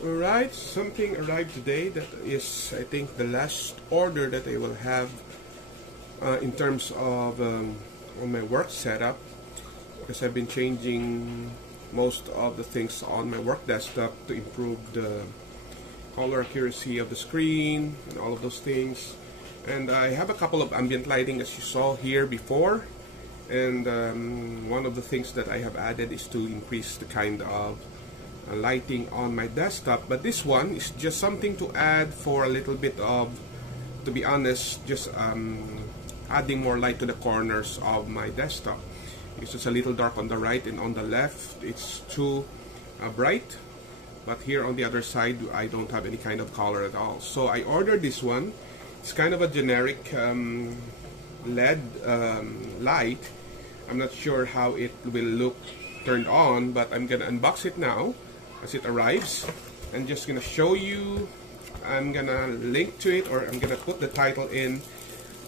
Alright, something arrived today that is, I think, the last order that I will have in terms of on my work setup, because I've been changing most of the things on my work desktop to improve the color accuracy of the screen and all of those things. And I have a couple of ambient lighting, as you saw here before, and one of the things that I have added is to increase the kind of lighting on my desktop. But this one is just something to add for a little bit of, to be honest, just adding more light to the corners of my desktop. It's just a little dark on the right, and on the left it's too bright, but here on the other side I don't have any kind of color at all. So I ordered this one. It's kind of a generic LED light. I'm not sure how it will look turned on, but I'm gonna unbox it now as it arrives. I'm just gonna show you. I'm gonna link to it, or I'm gonna put the title in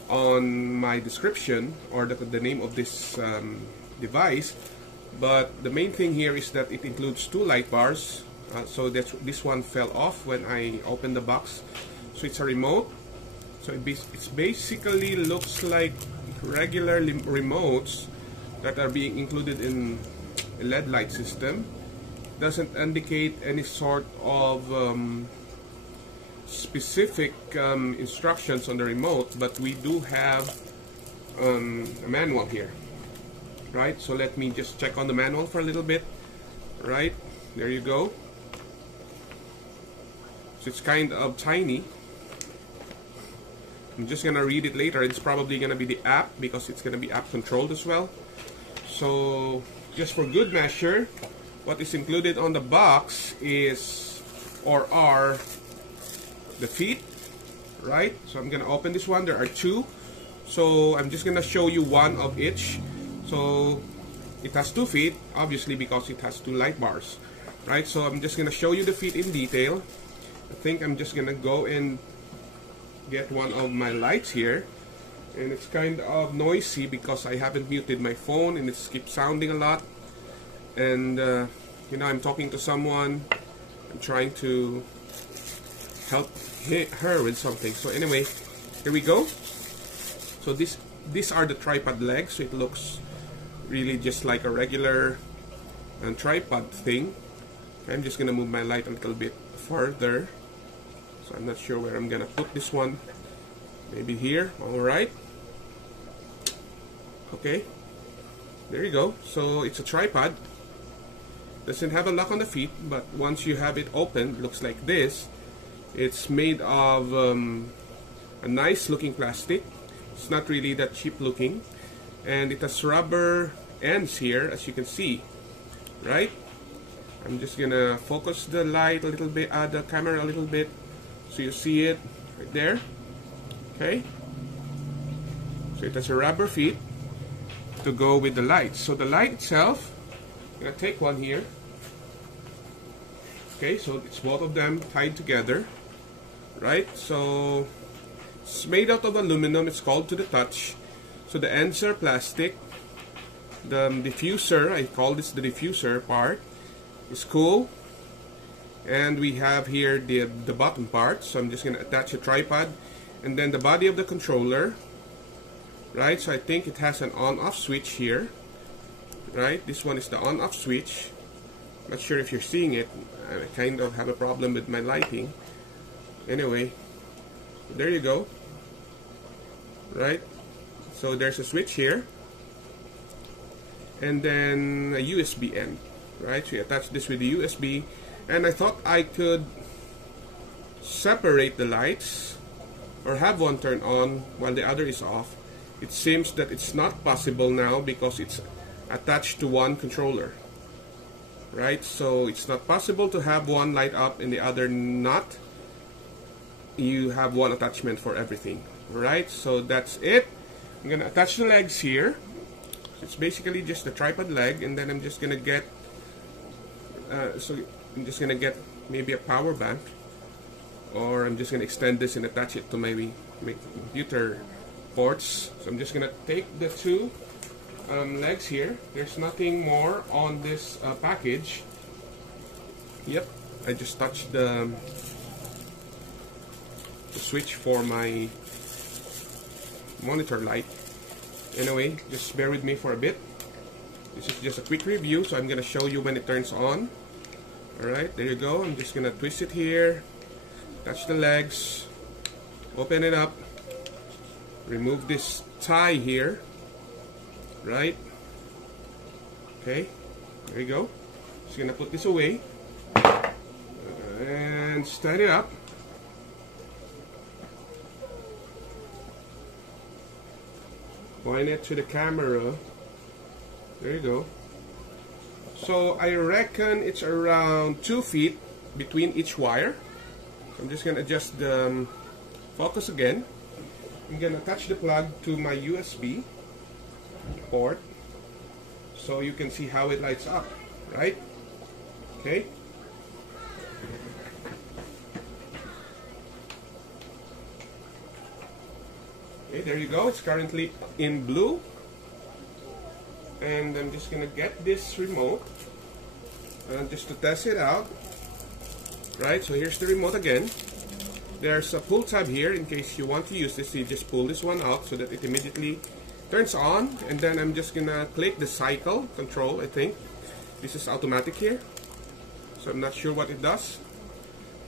on my description, or the name of this device. But the main thing here is that it includes two light bars. So this one fell off when I opened the box. So it's a remote. So it basically looks like regular remotes that are being included in a LED light system. Doesn't indicate any sort of specific instructions on the remote, but we do have a manual here, right? So let me just check on the manual for a little bit. Right, there you go. So it's kind of tiny. I'm just gonna read it later. It's probably gonna be the app, because it's gonna be app controlled as well. So just for good measure, what is included on the box is, or are, the feet, right? So I'm gonna open this one. There are two, so I'm just gonna show you one of each. So it has 2 feet, obviously, because it has 2 light bars, right? So I'm just gonna show you the feet in detail. I think I'm just gonna go and get one of my lights here, and it's kind of noisy because I haven't muted my phone and it keeps sounding a lot. And you know, I'm talking to someone. I'm trying to help her with something. So anyway, here we go. So these are the tripod legs. So it looks really just like a regular tripod thing. Okay, I'm just gonna move my light a little bit further. So I'm not sure where I'm gonna put this one. Maybe here. All right. Okay. There you go. So it's a tripod. Doesn't have a lock on the feet, but once you have it open, it looks like this. It's made of a nice looking plastic. It's not really that cheap looking, and it has rubber ends here, as you can see, right? I'm just gonna focus the light a little bit, the camera a little bit, so you see it right there. Okay, so it has a rubber feet to go with the light. So the light itself, I'm gonna take one here. Okay, so it's both of them tied together, right? So it's made out of aluminum. It's called to the touch. So the ends are plastic. The diffuser, I call this the diffuser part, is cool. And we have here the bottom part. So I'm just gonna attach a tripod, and then the body of the controller, right? So I think it has an on-off switch here, right? This one is the on-off switch. Not sure if you're seeing it. I kind of have a problem with my lighting. Anyway, there you go, right? So there's a switch here, and then a USB end, right? So you attach this with the USB, and I thought I could separate the lights or have one turn on while the other is off. It seems that it's not possible now because it's attached to one controller, right? So it's not possible to have one light up and the other not. You have one attachment for everything, right? So that's it. I'm gonna attach the legs here. It's basically just a tripod leg, and then I'm just gonna get maybe a power bank. or I'm just gonna extend this and attach it to my computer ports. So I'm just gonna take the two legs here. There's nothing more on this package. Yep, I just touched the switch for my monitor light. Anyway, just bear with me for a bit. This is just a quick review, so I'm gonna show you when it turns on. Alright, there you go. I'm just gonna twist it here, touch the legs, open it up, remove this tie here, right? Okay, there you go. Just gonna put this away and stand it up. Point it to the camera. There you go. So I reckon it's around 2 feet between each wire. I'm just gonna adjust the focus again. I'm gonna attach the plug to my USB port so you can see how it lights up, right? Okay. Okay, there you go. It's currently in blue. And I'm just gonna get this remote just to test it out. Right, so here's the remote again. There's a pull tab here in case you want to use this. You just pull this one out so that it immediately turns on. And then I'm just gonna click the cycle control, I think. This is automatic here, so I'm not sure what it does.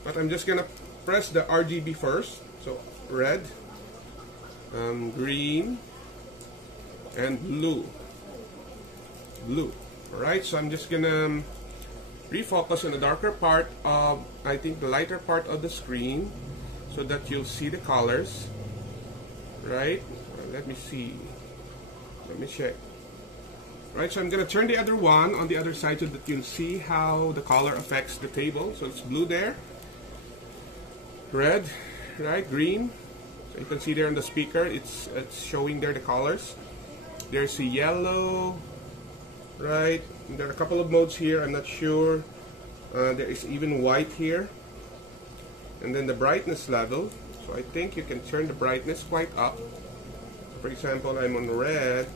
But I'm just gonna press the RGB first. So red, green, and blue. Alright, so I'm just gonna refocus on the darker part of, I think, the lighter part of the screen so that you'll see the colors. Right, let me see, let me check. Right, so I'm gonna turn the other one on the other side so that you'll see how the color affects the table. So it's blue there, red, right, green. So you can see there on the speaker, it's showing there the colors. There's a yellow, right? And there are a couple of modes here, I'm not sure. There is even white here. And then the brightness level. So I think you can turn the brightness quite up. For example, I'm on red,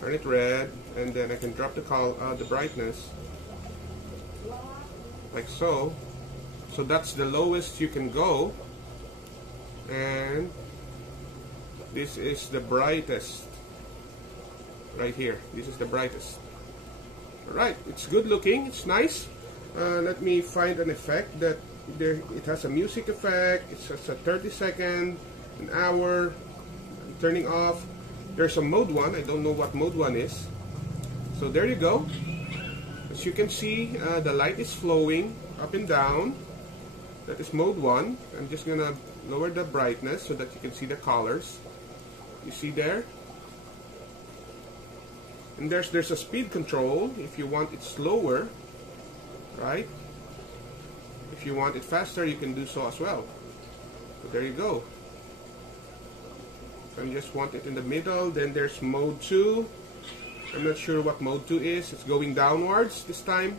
turn it red, and then I can drop the brightness like so. So that's the lowest you can go. And this is the brightest right here. This is the brightest. Alright, it's good looking, it's nice. Let me find an effect that there, it has a music effect. It's just a 30-second, an hour, turning off. There's a mode 1, I don't know what mode 1 is. So there you go. As you can see, the light is flowing up and down. That is mode 1. I'm just gonna lower the brightness so that you can see the colors. You see there? And there's a speed control if you want it slower, right? If you want it faster, you can do so as well. So there you go. So you just want it in the middle. Then there's mode 2. I'm not sure what mode 2 is. It's going downwards this time.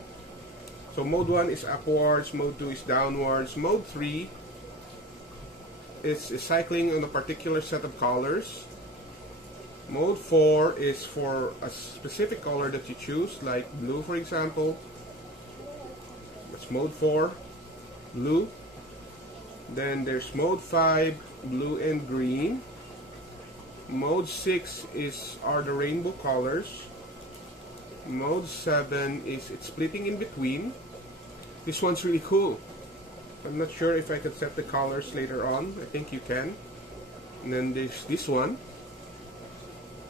So mode 1 is upwards, mode 2 is downwards, mode 3 is cycling on a particular set of colors. Mode 4 is for a specific color that you choose, like blue for example. That's mode 4, blue. Then there's mode 5, blue and green. Mode 6 are the rainbow colors. Mode 7 is it's splitting in between. This one's really cool. I'm not sure if I can set the colors later on. I think you can. And then there's this one.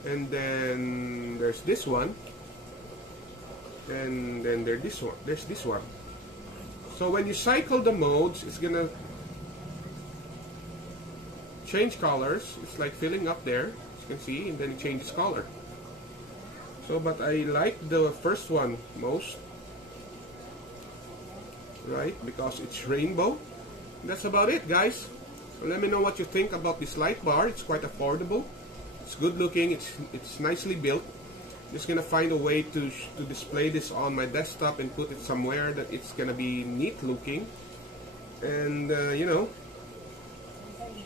And then there's this one. And then there's this one. There's this one. So when you cycle the modes, it's gonna change colors. It's like filling up there, as you can see, and then it changes color. So, but I like the first one most, right? Because it's rainbow. That's about it, guys. So let me know what you think about this light bar. It's quite affordable. It's good looking. It's nicely built. Just gonna find a way to display this on my desktop and put it somewhere that it's gonna be neat looking. and you know,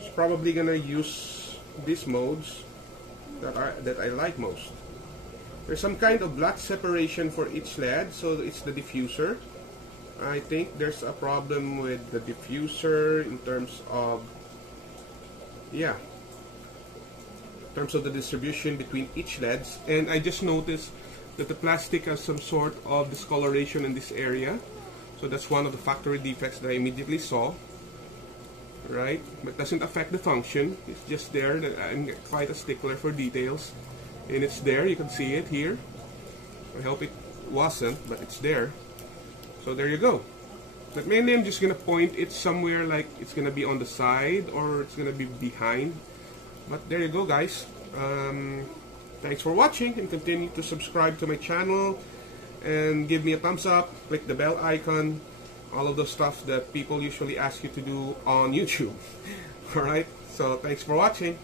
it's probably gonna use these modes that I like most. There's some kind of black separation for each LED, so it's the diffuser. I think there's a problem with the diffuser in terms of, yeah, in terms of the distribution between each LEDs. And I just noticed that the plastic has some sort of discoloration in this area, so that's one of the factory defects that I immediately saw. Right, but doesn't affect the function. It's just there that I'm quite a stickler for details, and it's there. You can see it here. I hope it wasn't, but it's there. So there you go. But mainly I'm just gonna point it somewhere, like it's gonna be on the side or it's gonna be behind. But there you go, guys. Thanks for watching, and continue to subscribe to my channel and give me a thumbs up. Click the bell icon. All of the stuff that people usually ask you to do on YouTube. Alright, so thanks for watching.